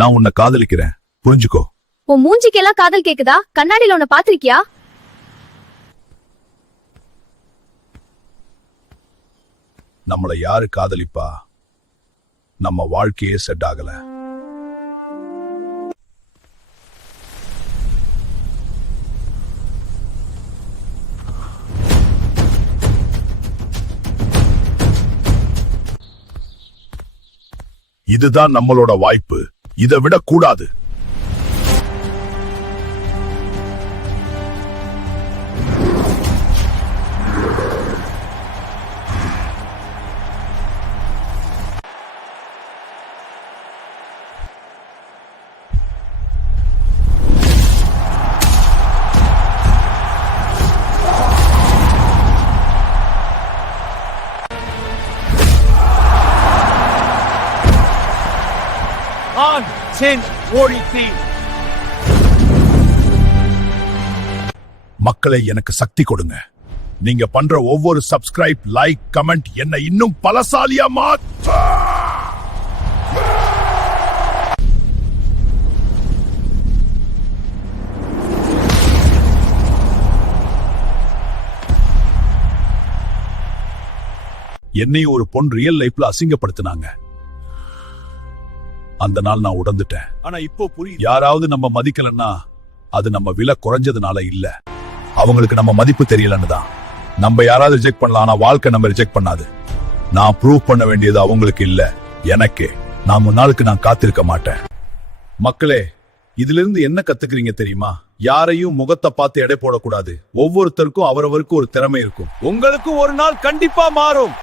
நான் உன்னை காதலிக்கிறேன், புரிஞ்சுக்கோ. உன் மூஞ்சிக்கெல்லாம் காதல் கேக்குதா? கண்ணாடியில உன்னை பாத்திருக்கியா? நம்மள யாரு காதலிப்பா? நம்ம வாழ்க்கையே செட் ஆகல. இதுதான் நம்மளோட வாய்ப்பு. இதை விட கூடாது. மக்களை, எனக்கு சக்தி கொடுங்க. நீங்க பண்ற ஒவ்வொரு சப்ஸ்கிரைப், லைக், கமெண்ட் என்ன இன்னும் பலசாலியா மாற்ற. என்னையும் ஒரு பொன் ரியல் லைஃப்ல அசிங்கப்படுத்தினாங்க. அந்த நாள் நான் உணர்ந்துட்டேன். ஆனா இப்போ புரியுது, யாராவது நம்ம மதிக்கலன்னா அது நம்ம விலை குறைஞ்சதுனால இல்ல, அவங்களுக்கு நம்ம மதிப்பு தெரியலன்னு தான். நம்ம யாராவது ரிஜெக்ட் பண்ணலாம், ஆனா வாழ்க்கை நம்ம ரிஜெக்ட் பண்ணாது. நான் ப்ரூவ் பண்ண வேண்டியது அவங்களுக்கு இல்ல, எனக்கே. நான் முன்னாளுக்கு நான் காத்திருக்க மாட்டேன். மக்களே, இதுல இருந்து என்ன கத்துக்கிறீங்க தெரியுமா? யாரையும் முகத்தை பார்த்து எடை போடக்கூடாது. ஒவ்வொருத்தருக்கும் அவரவருக்கு ஒரு திறமை இருக்கும். உங்களுக்கு ஒரு நாள் கண்டிப்பா மாறும்.